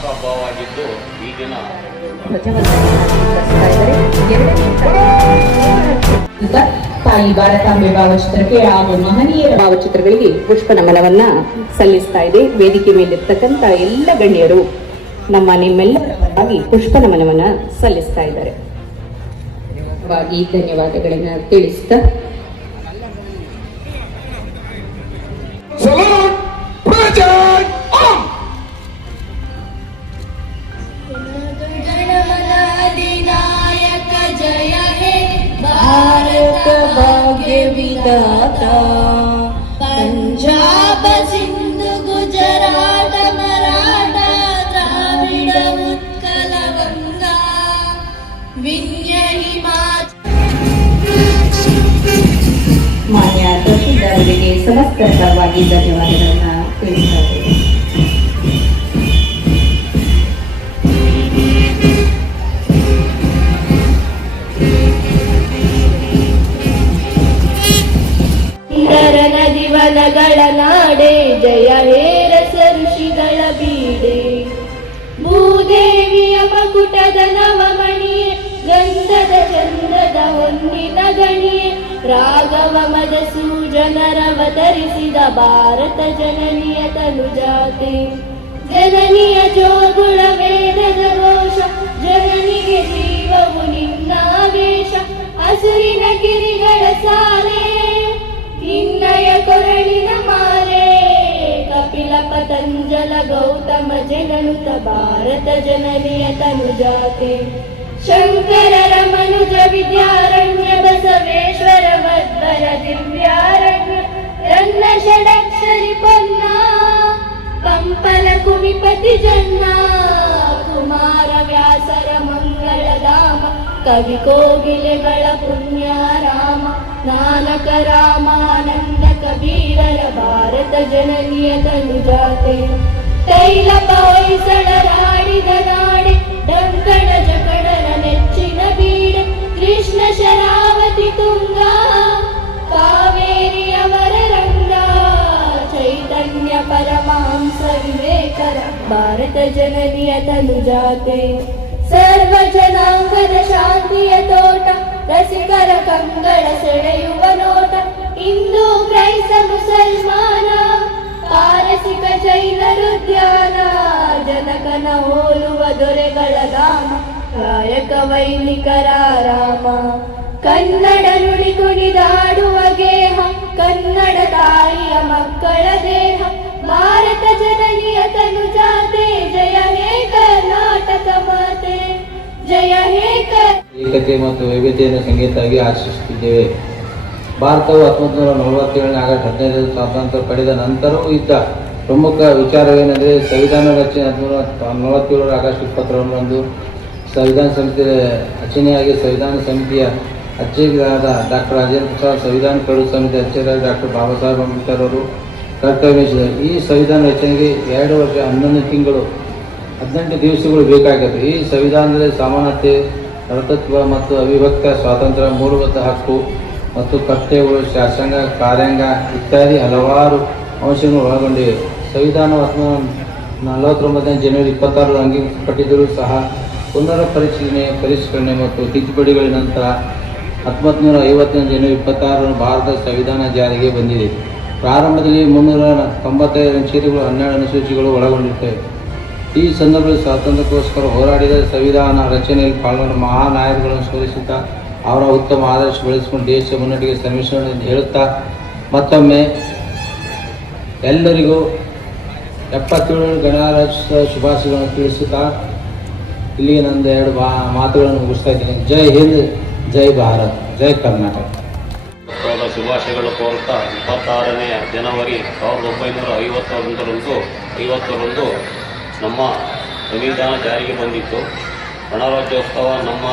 ರಾಷ್ಟ್ರ ಹಬ್ಬವಾಗಿದ್ದು ಈ ದಿನ ತಾಯಿ ಭಾರತಾಂಬೆ ಭಾವಚಿತ್ರಕ್ಕೆ ಹಾಗೂ ಮಹನೀಯರ ಭಾವಚಿತ್ರಗಳಿಗೆ ಪುಷ್ಪ ನಮನವನ್ನ ಸಲ್ಲಿಸ್ತಾ ಇದೆ. ವೇದಿಕೆ ಮೇಲಿರ್ತಕ್ಕಂಥ ಎಲ್ಲ ಗಣ್ಯರು ನಿಮ್ಮೆಲ್ಲರಿಗಾಗಿ ಪುಷ್ಪ ನಮನವನ್ನ ಸಲ್ಲಿಸ್ತಾ ಇದ್ದಾರೆ. ಧನ್ಯವಾದಗಳನ್ನ ತಿಳಿಸ್ತಾ ನಾಯಕ ಜಯ ಹೇ ಭಾರತ ಭಾಗ್ಯ ವಿಧಾತ ಪಂಜಾಬ ಸಿಂಧು ಗುಜರಾಟ ಮರಾಠ ದ್ರಾವಿಡ ಉತ್ಕಲ ಗಂಗ ವಿಂಧ್ಯ ಹಿಮಾಚಲ. ಮಾನ್ಯ ತಹಶೀಲ್ದಾರರಿಗೆ ಸಮಸ್ತ ಪರವಾಗಿ ಧನ್ಯವಾದಗಳನ್ನ ತಿಳಿಸ್ತಾ ಇದ್ದೇವೆ. ನದಿವನಗಳ ನಾಡೆ ಜಯ ಹೇ ರಸ ಋಷಿಗಳ ಬೀಡೆ ಭೂದೇವಿಯ ಮಕುಟದ ನವಮಣಿಯೇ ಗಂಧದ ಚಂದದ ಹೊನ್ನಿನ ಗಣಿಯೇ ರಾಘವ ಮಧುಸೂದನರವತರಿಸಿದ ಭಾರತ ಜನನಿಯ ತನುಜಾತೆ ಜನನಿಯ ಜೋಗುಳ ವೇದದ ಘೋಷ ಜನನಿಗೆ ಜೀವವು ನಿನ್ನಾವೇಶ ಹಸುರಿನ ಗಿರಿಗಳ ಸಾಲೆ ನಿನ್ನಯ ಕೊರಳಿನ ಮಾಲೆ ಕಪಿಲ ಪತಂಜಲ ಗೌತಮ ಜನನುತ ಭಾರತ ಜನನಿಯ ತನುಜಾತೆ ಶಂಕರರ ಮನುಜ ವಿದ್ಯಾರಣ್ಯ ಬಸವೇಶ್ವರ ಮಧ್ವರ ದಿವ್ಯಾರಣ್ಯ ರನ್ನ ಷಡಕ್ಷರಿ ಪೊನ್ನ ಕಂಪಲ ಕುಮಿಪತಿ ಜನ್ನ ಕುಮಾರ ವ್ಯಾಸರ ಮಂಗಳಧಾಮ ಕವಿ ಕೋಗಿಲೆಗಳ ಪುಣ್ಯ ರಾಮ ನಾನಕ ರಾಮಾನಂದ ಕಬೀರರ ಭಾರತ ಜನನಿಯ ತನುಜಾತೆ ತೈಲ ಹೊಯ್ಸಳರಾಡಿದ ನಾಡೆ ಡಂಕಣ ಜಕಣನ ನೆಚ್ಚಿನ ಬೀಡೆ ಕೃಷ್ಣ ಶರಾವತಿ ತುಂಗ ಕಾವೇರಿಯವರ ರಂಗ ಚೈತನ್ಯ ಪರಮಹಂಸ ವಿವೇಕರ ಭಾರತ ಜನನಿಯ ತನುಜಾತೆ ಸರ್ವ ಜನಾಂಗದ ಶಾಂತಿಯ ತೋಟ ರಸಿಕರ ಕಂಗಳ ಸೆಳೆಯುವ ನೋಟ ಹಿಂದೂ ಕ್ರೈಸ್ತ ಮುಸಲ್ಮಾನ ಪಾರಸಿಕ ಜೈನರುದ್ಯಾನ ಜನಕನ ಹೋಲುವ ದೊರೆಗಳ ಧಾಮ ಕಾಯಕ ವೈನಿಕರ ರಾಮ ಕನ್ನಡ ನುಡಿ ಕುಣಿದಾಡುವ ಗೇಹ ಕನ್ನಡ ತಾಯಿಯ ಮಕ್ಕಳ ದೇಹ ಭಾರತ ಜನನಿಯ ತನುಜಾತೆ ಜಯ ಹೇ ಕರ್ನಾಟಕ ಮಾತೆ ಜಯ ಹೇ ಏಕತೆ ಮತ್ತು ವೈವಿಧ್ಯತೆಯನ್ನು ಸಂಗೀತವಾಗಿ ಆಚರಿಸುತ್ತಿದ್ದೇವೆ. ಭಾರತವು 1947ನೇ ಆಗಸ್ಟ್ 15 ಸ್ವಾತಂತ್ರ್ಯ ಪಡೆದ ನಂತರವೂ ಇದ್ದ ಪ್ರಮುಖ ವಿಚಾರವೇನೆಂದರೆ ಸಂವಿಧಾನ ರಚನೆ 1947 ಆಗಸ್ಟ್ 22ರಂದು ಸಂವಿಧಾನ ಸಮಿತಿ ರಚನೆಯಾಗಿ ಸಂವಿಧಾನ ಸಮಿತಿಯ ಅಧ್ಯಕ್ಷರಾದ ಡಾಕ್ಟರ್ ರಾಜೇಂದ್ರ ಪ್ರಸಾದ್, ಸಂವಿಧಾನ ಕರಡು ಸಮಿತಿ ಅಧ್ಯಕ್ಷರಾದ ಡಾಕ್ಟರ್ ಬಾಬಾ ಸಾಹೇಬ್ ಅಂಬೇಡ್ಕರ್ ಅವರು ಕರ್ತವ್ಯಿಸಿದರು. ಈ ಸಂವಿಧಾನ ರಚನೆಗೆ 2 ವರ್ಷ 11 ತಿಂಗಳು 18 ದಿವಸಗಳು ಬೇಕಾಗಿತ್ತು. ಈ ಸಂವಿಧಾನದಲ್ಲಿ ಸಮಾನತೆ, ನಡತತ್ವ ಮತ್ತು ಅವಿಭಕ್ತ ಸ್ವಾತಂತ್ರ್ಯ, ಮೂಲಭೂತ ಹಕ್ಕು ಮತ್ತು ಕರ್ತವ್ಯಗಳು, ಶಾಸನ, ಕಾರ್ಯಾಂಗ ಇತ್ಯಾದಿ ಹಲವಾರು ಅಂಶಗಳು ಒಳಗೊಂಡಿವೆ. ಸಂವಿಧಾನ 1949 ಜನವರಿ 26 ಅಂಗೀಕರಿಸಲ್ಪಟ್ಟಿದ್ದರೂ ಸಹ ಪುನರ್ ಪರಿಷ್ಕರಣೆ ಮತ್ತು ತಿದ್ದುಪಡಿಗಳ ನಂತರ 1950 ಜನವರಿ 26 ಭಾರತ ಸಂವಿಧಾನ ಜಾರಿಗೆ ಬಂದಿದೆ. ಪ್ರಾರಂಭದಲ್ಲಿ 395 ಅನುಚ್ಛೇದಗಳು 12 ಅನುಸೂಚಿಗಳು ಒಳಗೊಂಡಿರುತ್ತವೆ. ಈ ಸಂದರ್ಭದಲ್ಲಿ ಸ್ವಾತಂತ್ರ್ಯಕ್ಕೋಸ್ಕರ ಹೋರಾಡಿದ ಸಂವಿಧಾನ ರಚನೆಯಲ್ಲಿ ಪಾಲ್ಗೊಂಡ ಮಹಾನಾಯಕಗಳನ್ನು ಸ್ಮರಿಸುತ್ತಾ ಅವರ ಉತ್ತಮ ಆದರ್ಶ ಬೆಳೆಸಿಕೊಂಡು ದೇಶ ಮುನ್ನಡೆಗೆ ಶ್ರಮಿಸೋಣ ಎಂದು ಹೇಳುತ್ತಾ ಮತ್ತೊಮ್ಮೆ ಎಲ್ಲರಿಗೂ 77 ಗಣರಾಜ್ಯೋತ್ಸವ ಶುಭಾಶಯಗಳನ್ನು ತಿಳಿಸುತ್ತಾ ಇಲ್ಲಿಗೆ ನಂದು 2 ಮಾತುಗಳನ್ನು ಮುಗಿಸ್ತಾ ಇದ್ದೀನಿ. ಜೈ ಹಿಂದ್, ಜೈ ಭಾರತ್, ಜೈ ಕರ್ನಾಟಕ. ಶುಭಾಶಯಗಳು ಕೋರುತ್ತಾ 26ನೇ ಜನವರಿ 1950ರಂದು ನಮ್ಮ ಸಂವಿಧಾನ ಜಾರಿಗೆ ಬಂದಿತ್ತು. ಗಣರಾಜ್ಯೋತ್ಸವ ನಮ್ಮ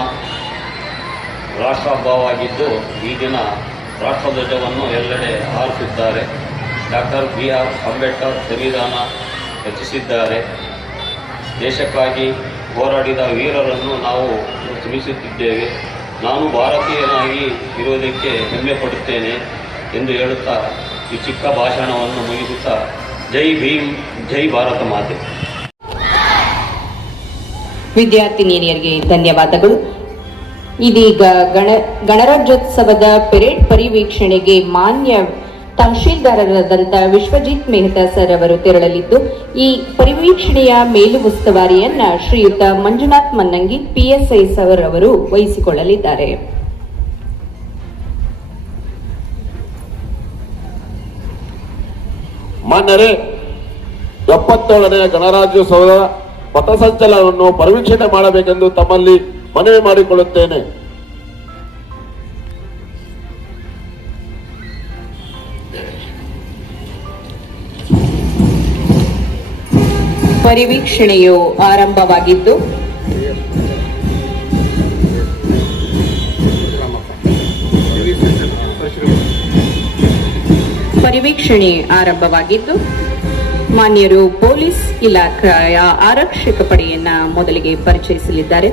ರಾಷ್ಟ್ರ ಹಬ್ಬವಾಗಿದ್ದು ಈ ದಿನ ರಾಷ್ಟ್ರಧ್ವಜವನ್ನು ಎಲ್ಲೆಡೆ ಹಾರಿಸಿದ್ದಾರೆ. ಡಾಕ್ಟರ್ BR ಅಂಬೇಡ್ಕರ್ ಸಂವಿಧಾನ ರಚಿಸಿದ್ದಾರೆ. ದೇಶಕ್ಕಾಗಿ ಹೋರಾಡಿದ ವೀರರನ್ನು ನಾವು ಸ್ಮರಿಸುತ್ತಿದ್ದೇವೆ. ನಾನು ಭಾರತೀಯನಾಗಿ ಇರುವುದಕ್ಕೆ ಹೆಮ್ಮೆ ಪಡುತ್ತೇನೆ ಎಂದು ಹೇಳುತ್ತಾ ಈ ಚಿಕ್ಕ ಭಾಷಣವನ್ನು ಮುಗಿಸುತ್ತಾ ಜೈ ಭೀಮ್, ಜೈ ಭಾರತ ಮಾತೆ. ವಿದ್ಯಾರ್ಥಿನಿಯರಿಗೆ ಧನ್ಯವಾದಗಳು. ಇದೀಗ ಗಣರಾಜ್ಯೋತ್ಸವದ ಪೆರೇಡ್ ಪರಿವೀಕ್ಷಣೆಗೆ ಮಾನ್ಯ ತಹಶೀಲ್ದಾರರಾದಂಥ ವಿಶ್ವಜಿತ್ ಮೆಹ್ತಾ ಸರ್ ಅವರು ತೆರಳಲಿದ್ದು, ಈ ಪರಿವೀಕ್ಷಣೆಯ ಮೇಲು ಉಸ್ತುವಾರಿಯನ್ನ ಶ್ರೀಯುತ ಮಂಜುನಾಥ್ ಮನ್ನಂಗಿ PSI ಸರ್ ಅವರು ವಹಿಸಿಕೊಳ್ಳಲಿದ್ದಾರೆ. ಮಾನ್ಯರೇ, 77ನೇ ಗಣರಾಜ್ಯೋತ್ಸವದ ಪಥಸಂಚಲನವನ್ನು ಪರಿವೀಕ್ಷಣೆ ಮಾಡಬೇಕೆಂದು ತಮ್ಮಲ್ಲಿ ಮನವಿ ಮಾಡಿಕೊಳ್ಳುತ್ತೇನೆ. ಪರಿವೀಕ್ಷಣೆಯು ಆರಂಭವಾಗಿದ್ದು ಮಾನ್ಯರು ಪೊಲೀಸ್ ಇಲಾಖೆಯ ಆರಕ್ಷಕ ಪಡೆಯನ್ನ ಮೊದಲಿಗೆ ಪರಿಚಯಿಸಲಿದ್ದಾರೆ.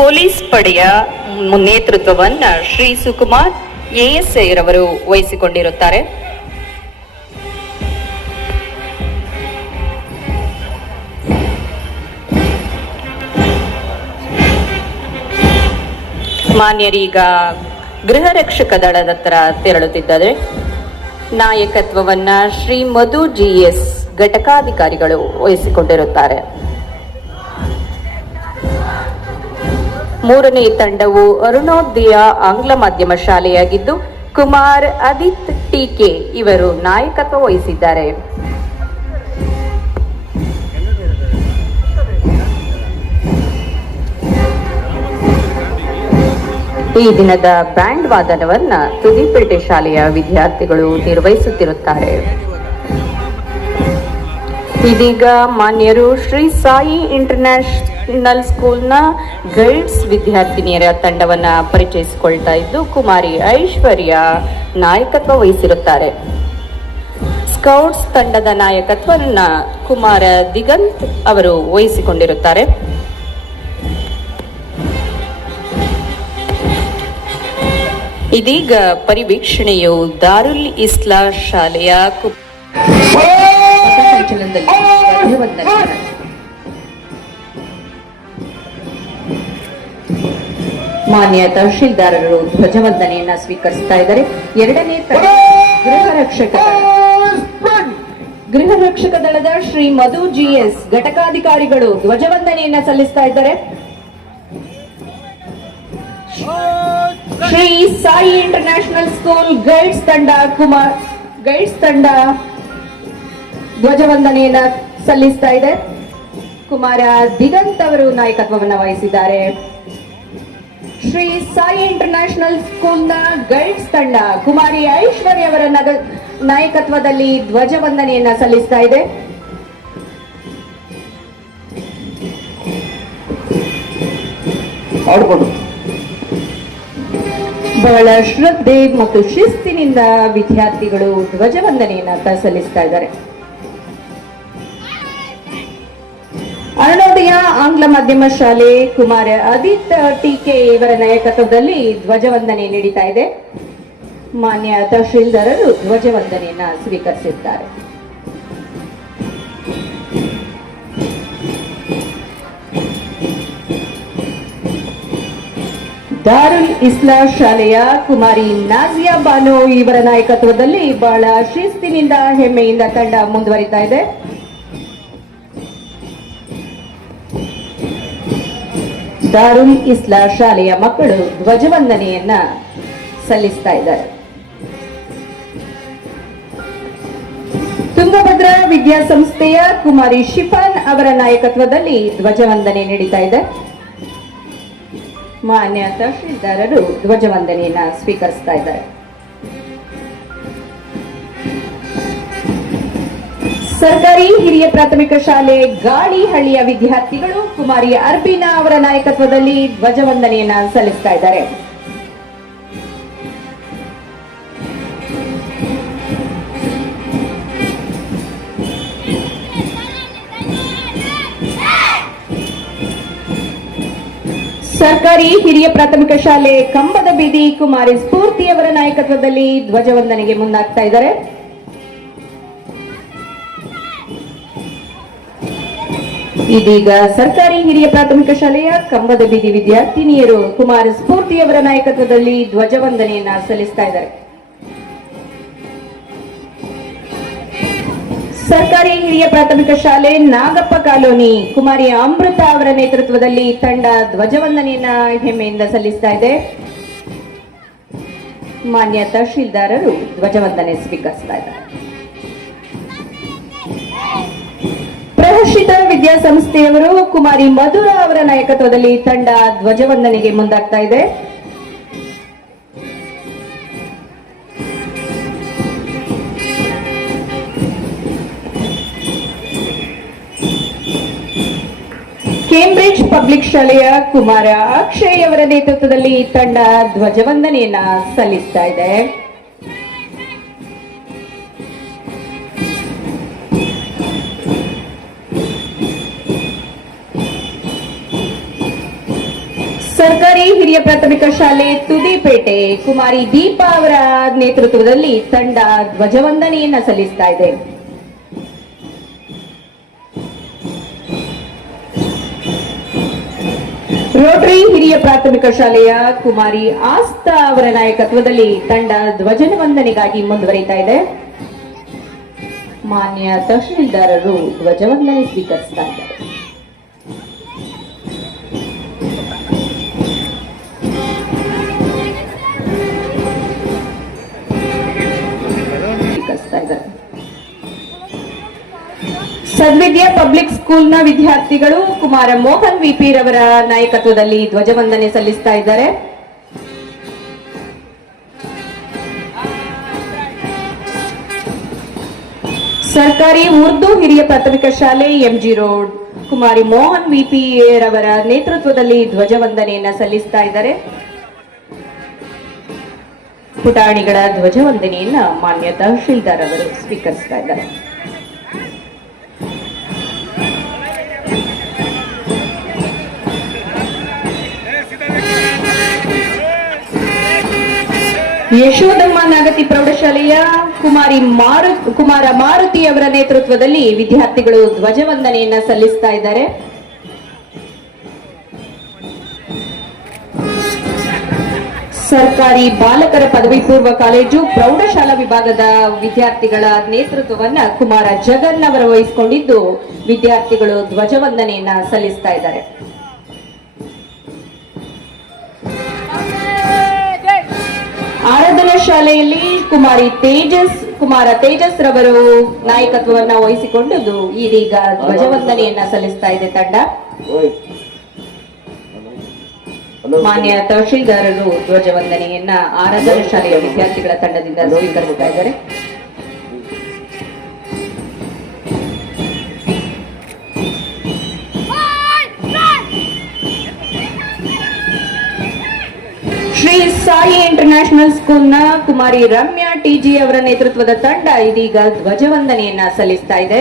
ಪೊಲೀಸ್ ಪಡೆಯ ನೇತೃತ್ವವನ್ನ ಶ್ರೀ ಸುಕುಮಾರ್ ASI ರವರು ವಹಿಸಿಕೊಂಡಿರುತ್ತಾರೆ. ಮಾನ್ಯರೀಗ ಗೃಹ ರಕ್ಷಕ ದಳದ ಹತ್ರ ತೆರಳುತ್ತಿದ್ದಾರೆ. ನಾಯಕತ್ವವನ್ನ ಶ್ರೀ ಮಧು GS ಘಟಕಾಧಿಕಾರಿಗಳು ವಹಿಸಿಕೊಂಡಿರುತ್ತಾರೆ. ಮೂರನೇ ತಂಡವು ಅರುಣೋದಯ ಆಂಗ್ಲ ಮಾಧ್ಯಮ ಶಾಲೆಯಾಗಿದ್ದು ಕುಮಾರ್ ಅದಿತ್ TK ಇವರು ನಾಯಕತ್ವ ವಹಿಸಿದ್ದಾರೆ. ಈ ದಿನದ ಬ್ಯಾಂಡ್ ವಾದನವನ್ನ ತುದಿಪೇಟೆ ಶಾಲೆಯ ವಿದ್ಯಾರ್ಥಿಗಳು ನಿರ್ವಹಿಸುತ್ತಿರುತ್ತಾರೆ. ಇದೀಗ ಮಾನ್ಯರು ಶ್ರೀ ಸಾಯಿ ಇಂಟರ್ನ್ಯಾಷನಲ್ ಸ್ಕೂಲ್ನ ಗೈಡ್ಸ್ ವಿದ್ಯಾರ್ಥಿನಿಯರ ತಂಡವನ್ನ ಪರಿಚಯಿಸಿಕೊಳ್ತಾ ಇದ್ದು, ಕುಮಾರಿ ಐಶ್ವರ್ಯ ನಾಯಕತ್ವ ವಹಿಸಿರುತ್ತಾರೆ. ಸ್ಕೌಟ್ಸ್ ತಂಡದ ನಾಯಕತ್ವವನ್ನ ಕುಮಾರ ದಿಗಂತ್ ಅವರು ವಹಿಸಿಕೊಂಡಿರುತ್ತಾರೆ. ಇದೀಗ ಪರಿವೀಕ್ಷಣೆಯು ದಾರುಲ್ ಇಸ್ಲಾ ಶಾಲೆಯ ಮಾನ್ಯ ತಹಶೀಲ್ದಾರರು ಧ್ವಜವಂದನೆಯನ್ನ ಸ್ವೀಕರಿಸ್ತಾ ಇದ್ದಾರೆ. ಎರಡನೇ ಗೃಹ ರಕ್ಷಕ ದಳದ ಶ್ರೀ ಮಧು GS ಘಟಕಾಧಿಕಾರಿಗಳು ಧ್ವಜವಂದನೆಯನ್ನ ಸಲ್ಲಿಸ್ತಾ ಇದ್ದಾರೆ. Shri Sai international school guides ತಂಡ ಧ್ವಜವಂದನೆಯನ್ನ ಸಲ್ಲಿಸ್ತಾ ಇದೆ. ಕುಮಾರ ದಿಗಂತ್ ಅವರು ನಾಯಕತ್ವವನ್ನು ವಹಿಸಿದ್ದಾರೆ. ಶ್ರೀ ಸಾಯಿ ಇಂಟರ್ನ್ಯಾಷನಲ್ ಸ್ಕೂಲ್ನ ಗೈಡ್ಸ್ ತಂಡ ಕುಮಾರಿ ಐಶ್ವರ್ಯ ಅವರ ನಾಯಕತ್ವದಲ್ಲಿ ಧ್ವಜವಂದನೆಯನ್ನ ಸಲ್ಲಿಸ್ತಾ ಇದೆ. ಬಹಳ ಶ್ರದ್ಧೆ ಮತ್ತು ಶಿಸ್ತಿನಿಂದ ವಿದ್ಯಾರ್ಥಿಗಳು ಧ್ವಜವಂದನೆಯನ್ನ ಸಲ್ಲಿಸ್ತಾ ಇದ್ದಾರೆ. ಅರುಣೋದಯ ಆಂಗ್ಲ ಮಾಧ್ಯಮ ಶಾಲೆ ಕುಮಾರ ಅದಿತ್ TK ಇವರ ನಾಯಕತ್ವದಲ್ಲಿ ಧ್ವಜವಂದನೆ ನಡೀತಾ ಇದೆ. ಮಾನ್ಯ ತಹಶೀಲ್ದಾರರು ಧ್ವಜವಂದನೆಯನ್ನ ಸ್ವೀಕರಿಸಿದ್ದಾರೆ. ದಾರುಲ್ ಇಸ್ಲಾ ಶಾಲೆಯ ಕುಮಾರಿ ನಾಜಿಯಾ ಬಾನು ಇವರ ನಾಯಕತ್ವದಲ್ಲಿ ಬಹಳ ಶಿಸ್ತಿನಿಂದ ಹೆಮ್ಮೆಯಿಂದ ತಂಡ ಮುಂದುವರಿತಾ ಇದೆ. ದಾರುಲ್ ಇಸ್ಲಾ ಶಾಲೆಯ ಮಕ್ಕಳು ಧ್ವಜವಂದನೆಯನ್ನ ಸಲ್ಲಿಸ್ತಾ ಇದ್ದಾರೆ. ತುಂಗಭದ್ರಾ ವಿದ್ಯಾಸಂಸ್ಥೆಯ ಕುಮಾರಿ ಶಿಫಾನ್ ಅವರ ನಾಯಕತ್ವದಲ್ಲಿ ಧ್ವಜವಂದನೆ ನಡೀತಾ ಇದೆ. ಮಾನ್ಯ ತಹಶೀಲ್ದಾರರು ಧ್ವಜವಂದನೆಯನ್ನ ಸ್ವೀಕರಿಸ್ತಾ ಇದ್ದಾರೆ. ಸರ್ಕಾರಿ ಹಿರಿಯ ಪ್ರಾಥಮಿಕ ಶಾಲೆ ಗಾಳಿಹಳ್ಳಿಯ ವಿದ್ಯಾರ್ಥಿಗಳು ಕುಮಾರಿ ಅರ್ಬಿನಾ ಅವರ ನಾಯಕತ್ವದಲ್ಲಿ ಧ್ವಜವಂದನೆಯನ್ನ ಸಲ್ಲಿಸ್ತಾ ಇದ್ದಾರೆ. ಸರ್ಕಾರಿ ಹಿರಿಯ ಪ್ರಾಥಮಿಕ ಶಾಲೆ ಕಂಬದ ಬೀದಿ ಕುಮಾರಿ ಸ್ಫೂರ್ತಿ ಅವರ ನಾಯಕತ್ವದಲ್ಲಿ ಧ್ವಜವಂದನೆಗೆ ಮುಂದಾಗ್ತಾ ಇದ್ದಾರೆ. ಇದೀಗ ಸರ್ಕಾರಿ ಹಿರಿಯ ಪ್ರಾಥಮಿಕ ಶಾಲೆಯ ಕಂಬದ ಬೀದಿ ವಿದ್ಯಾರ್ಥಿನಿಯರು ಕುಮಾರ ಸ್ಫೂರ್ತಿಯವರ ನಾಯಕತ್ವದಲ್ಲಿ ಧ್ವಜವಂದನೆಯನ್ನ ಸಲ್ಲಿಸ್ತಾ ಇದ್ದಾರೆ. ಸರ್ಕಾರಿ ಹಿರಿಯ ಪ್ರಾಥಮಿಕ ಶಾಲೆ ನಾಗಪ್ಪ ಕಾಲೋನಿ ಕುಮಾರಿ ಅಮೃತ ಅವರ ನೇತೃತ್ವದಲ್ಲಿ ತಂಡ ಧ್ವಜವಂದನೆಯನ್ನ ಹೆಮ್ಮೆಯಿಂದ ಸಲ್ಲಿಸ್ತಾ ಇದೆ. ಮಾನ್ಯ ತಹಶೀಲ್ದಾರರು ಧ್ವಜವಂದನೆ ಸ್ವೀಕರಿಸ್ತಾ ಇದ್ದಾರೆ. ಪ್ರಹರ್ಷಿತ ವಿದ್ಯಾಸಂಸ್ಥೆಯವರು ಕುಮಾರಿ ಮಧುರ ಅವರ ನಾಯಕತ್ವದಲ್ಲಿ ತಂಡ ಧ್ವಜವಂದನೆಗೆ ಮುಂದಾಗ್ತಾ ಇದೆ. ಕೇಂಬ್ರಿಡ್ಜ್ ಪಬ್ಲಿಕ್ ಶಾಲೆಯ ಕುಮಾರ ಅಕ್ಷಯ್ ಅವರ ನೇತೃತ್ವದಲ್ಲಿ ತಂಡ ಧ್ವಜವಂದನೆಯನ್ನ ಸಲ್ಲಿಸ್ತಾ ಇದೆ. ಸರ್ಕಾರಿ ಹಿರಿಯ ಪ್ರಾಥಮಿಕ ಶಾಲೆ ತುದಿಪೇಟೆ ಕುಮಾರಿ ದೀಪಾ ಅವರ ನೇತೃತ್ವದಲ್ಲಿ ತಂಡ ಧ್ವಜವಂದನೆಯನ್ನ ಸಲ್ಲಿಸ್ತಾ ಇದೆ. ರೋಟರಿ ಹಿರಿಯ ಪ್ರಾಥಮಿಕ ಶಾಲೆಯ ಕುಮಾರಿ ಆಸ್ತಾ ಅವರ ನಾಯಕತ್ವದಲ್ಲಿ ತಂಡ ಧ್ವಜವಂದನೆಗಾಗಿ ಮುಂದುವರಿತಾ ಇದೆ. ಮಾನ್ಯ ತಹಶೀಲ್ದಾರರು ಧ್ವಜವಂದನೆ ಸ್ವೀಕರಿಸ್ತಾ ಇದ್ದಾರೆ. ಸದ್ವಿದ್ಯಾ ಪಬ್ಲಿಕ್ ಸ್ಕೂಲ್ನ ವಿದ್ಯಾರ್ಥಿಗಳು ಕುಮಾರ ಮೋಹನ್ ವಿಪಿ ರವರ ನಾಯಕತ್ವದಲ್ಲಿ ಧ್ವಜವಂದನೆ ಸಲ್ಲಿಸ್ತಾ ಇದ್ದಾರೆ. ಸರ್ಕಾರಿ ಉರ್ದು ಹಿರಿಯ ಪ್ರಾಥಮಿಕ ಶಾಲೆ ಎಂಜಿ ರೋಡ್ ಕುಮಾರಿ ಮೋಹನ್ ವಿಪಿ ರವರ ನೇತೃತ್ವದಲ್ಲಿ ಧ್ವಜವಂದನೆಯನ್ನ ಸಲ್ಲಿಸ್ತಾ ಇದ್ದಾರೆ. ಪುಟಾಣಿಗಳ ಧ್ವಜವಂದನೆಯನ್ನ ಮಾನ್ಯ ತಹಶೀಲ್ದಾರ್ ಅವರು ಸ್ವೀಕರಿಸ್ತಾ ಇದ್ದಾರೆ. ಯಶೋದಮ್ಮ ನಾಗತಿ ಪ್ರೌಢಶಾಲೆಯ ಕುಮಾರ ಮಾರುತಿ ಅವರ ನೇತೃತ್ವದಲ್ಲಿ ವಿದ್ಯಾರ್ಥಿಗಳು ಧ್ವಜವಂದನೆಯನ್ನ ಸಲ್ಲಿಸ್ತಾ ಇದ್ದಾರೆ. ಸರ್ಕಾರಿ ಬಾಲಕರ ಪದವಿ ಪೂರ್ವ ಕಾಲೇಜು ಪ್ರೌಢಶಾಲಾ ವಿಭಾಗದ ವಿದ್ಯಾರ್ಥಿಗಳ ನೇತೃತ್ವವನ್ನ ಕುಮಾರ ಜಗನ್ ಅವರು ವಹಿಸಿಕೊಂಡಿದ್ದು ವಿದ್ಯಾರ್ಥಿಗಳು ಧ್ವಜವಂದನೆಯನ್ನ ಸಲ್ಲಿಸ್ತಾ ಇದ್ದಾರೆ. ಆರಾಧನಾ ಶಾಲೆಯಲ್ಲಿ ಕುಮಾರ ತೇಜಸ್ ರವರು ನಾಯಕತ್ವವನ್ನ ವಹಿಸಿಕೊಂಡು ಇದೀಗ ಧ್ವಜವಂದನೆಯನ್ನ ಸಲ್ಲಿಸ್ತಾ ಇದೆ ತಂಡ. ಮಾನ್ಯ ತಹಶೀಲ್ದಾರರು ಧ್ವಜವಂದನೆಯನ್ನ ಆರಾಧನಾ ಶಾಲೆಯ ವಿದ್ಯಾರ್ಥಿಗಳ ತಂಡದಿಂದ ಸ್ವೀಕರಿಸ್ತಾ ಇದ್ದಾರೆ. ಶ್ರೀ ಸಾಯಿ ಇಂಟರ್ನ್ಯಾಷನಲ್ ಸ್ಕೂಲ್ನ ಕುಮಾರಿ ರಮ್ಯಾ ಟಿಜಿ ಅವರ ನೇತೃತ್ವದ ತಂಡ ಇದೀಗ ಧ್ವಜವಂದನೆಯನ್ನ ಸಲ್ಲಿಸ್ತಾ ಇದೆ.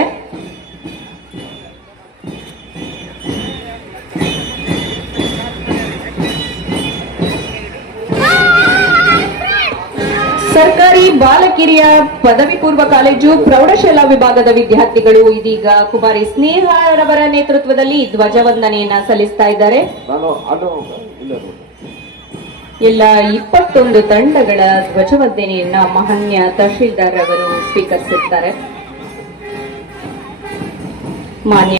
ಸರ್ಕಾರಿ ಬಾಲಕಿರಿಯ ಪದವಿ ಪೂರ್ವ ಕಾಲೇಜು ಪ್ರೌಢಶಾಲಾ ವಿಭಾಗದ ವಿದ್ಯಾರ್ಥಿಗಳು ಇದೀಗ ಕುಮಾರಿ ಸ್ನೇಹ ರವರ ನೇತೃತ್ವದಲ್ಲಿ ಧ್ವಜವಂದನೆಯನ್ನ ಸಲ್ಲಿಸ್ತಾ ಇದ್ದಾರೆ. ಎಲ್ಲ 21 ತಂಡಗಳ ಧ್ವಜವಂದನೆಯನ್ನ ಮಾನ್ಯ ತಹಶೀಲ್ದಾರ್ ಅವರು ಸ್ವೀಕರಿಸುತ್ತಾರೆ. ಮಾನ್ಯ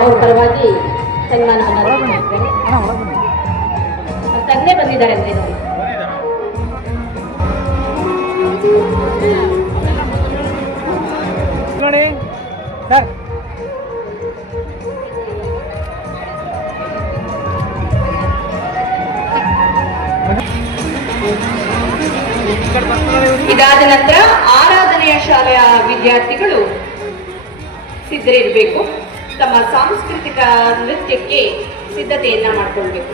ಅವ್ರ ಪರವಾಗಿ ಸನ್ಮಾನವನ್ನು ತಂದೆ ಬಂದಿದ್ದಾರೆ ಅಂದ್ರೆ ಸರ್ ಇದಾದ ನಂತರ ಆರಾಧನೆಯ ಶಾಲೆಯ ವಿದ್ಯಾರ್ಥಿಗಳು ಸಿದ್ಧರಿರಬೇಕು. ತಮ್ಮ ಸಾಂಸ್ಕೃತಿಕ ನೃತ್ಯಕ್ಕೆ ಸಿದ್ಧತೆಯನ್ನ ಮಾಡಿಕೊಳ್ಬೇಕು.